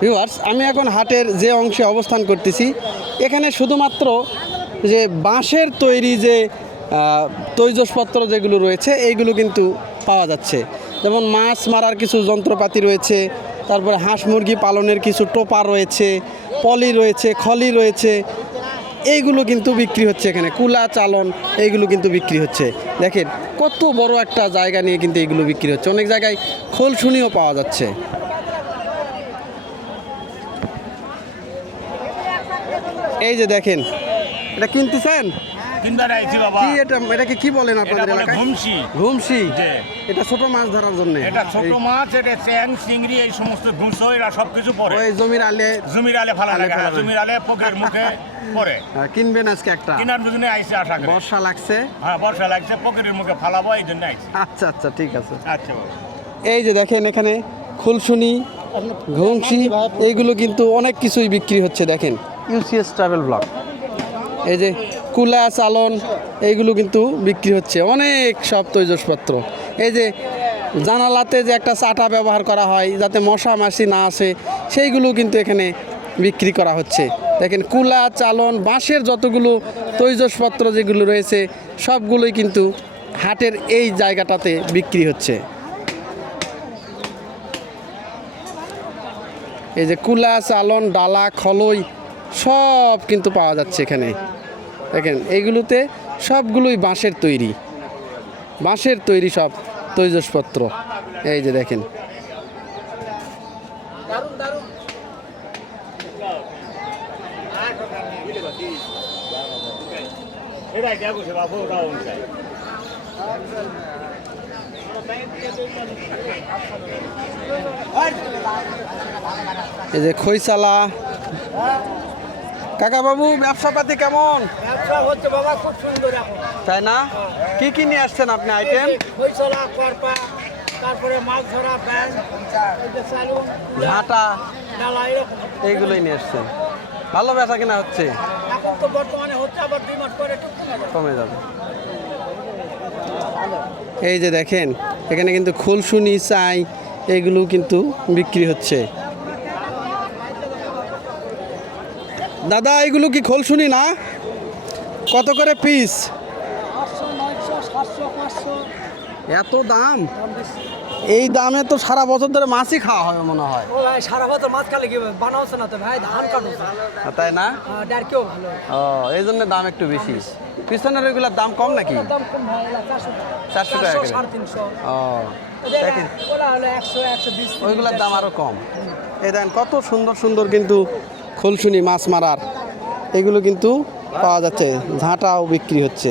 Viewers, আমি এখন হাটের যে অংশে অবস্থান করতেছি, এখানে শুধুমাত্র যে বাঁশের তৈরি যে তৈজসপত্র যেগুলো রয়েছে এইগুলো কিন্তু পাওয়া যাচ্ছে। যেমন মাছ মারার কিছু যন্ত্রপাতি রয়েছে, তারপরে হাঁস মুরগি পালনের কিছু টোপা রয়েছে, পলি রয়েছে, খলি রয়েছে, এইগুলো কিন্তু বিক্রি হচ্ছে এখানে। কুলা চালন এইগুলো কিন্তু বিক্রি হচ্ছে। দেখেন কত বড় একটা জায়গা নিয়ে কিন্তু এইগুলো বিক্রি হচ্ছে। অনেক জায়গায় খোলসুনিও পাওয়া যাচ্ছে। এই যে দেখেন, এটা কিনতেছেন? কি এটাকে কি বলেন আপনাদের এলাকায়? ঘুমসি। এটা ছোট মাছ ধরার জন্য। এটা ছোট মাছ, এটা চ্যাং চিংড়ি এই সমস্ত ঘুষ এরা সবকিছু পড়ে। ওই জমির আলে ফালা লাগে, জমির আলে পুকুরের মুখে পড়ে। কিনবেন আজকে একটা? কেনার জন্য আইছে আশা করি। বর্ষা লাগছে? হ্যাঁ বর্ষা লাগছে, পুকুরের মুখে ফালাবো এই জন্য আইছে। আচ্ছা আচ্ছা, ঠিক আছে। আচ্ছা এই যে দেখেন এখানে খুলসুনি, ঘুমসি এইগুলো কিন্তু অনেক কিছুই বিক্রি হচ্ছে। দেখেন ইউসিএস ট্রাভেল ব্লগ, এই যে কুলা চালন এইগুলো কিন্তু বিক্রি হচ্ছে। অনেক সব তৈজসপত্র। এই যে জানালাতে যে একটা চাটা ব্যবহার করা হয় যাতে মশা মাছি না আসে, সেইগুলো কিন্তু এখানে বিক্রি করা হচ্ছে। দেখেন কুলা চালন বাঁশের যতগুলো তৈজসপত্র যেগুলো রয়েছে সবগুলোই কিন্তু হাটের এই জায়গাটাতে বিক্রি হচ্ছে। এই যে কুলা চালন ডালা খলই সব কিন্তু পাওয়া যাচ্ছে এখানে। দেখেন এইগুলোতে সবগুলোই বাঁশের তৈরি সব তৈজসপত্র। এই যে দেখেন এই যে খইসালা। কাকা বাবু, ব্যবসা পাতি কেমন? ব্যবসা হচ্ছে বাবা, খুব সুন্দর এখন। তাই না? কি কি নিয়ে আসছেন আপনি আইটেম? খইসলা, করপা, তারপরে মাছ ধরা, ব্যাং, ঝাঁটা, ডালা, এরকম এইগুলোই নিয়ে আসছেন। ভালো বেচা কিনা হচ্ছে? এখন তো বর্তমানে হচ্ছে, আবার 2 মাস পরে একটু কমে যাবে। এই যে দেখেন এখানে কিন্তু খুলসুনি চাই এইগুলো কিন্তু বিক্রি হচ্ছে। দাদা এগুলো কি খোলসুনি না? কত করে পিস? 800, 900, 700, 500। এত দাম? এই দামে তো সারা বছর ধরে মাছই খাওয়া হয় মনে হয়। ও ভাই, সারা বছর মাছ খালে কি বানাচ্ছে না তো ভাই, ধান কাটছে। তাই না? ডারকেও ভালো। ও, এই জন্য দাম একটু বেশি। পিছনের ওইগুলোর দাম কম নাকি? দাম কম হয়, 400 টাকা করে। 350। ও দেখেন, ওগুলা হলো 100, 120। ওইগুলোর দাম আরও কম। এই দেখেন কত সুন্দর সুন্দর কিন্তু খোলসুনি মাছ মারার এগুলো কিন্তু পাওয়া যাচ্ছে। ঝাঁটাও বিক্রি হচ্ছে।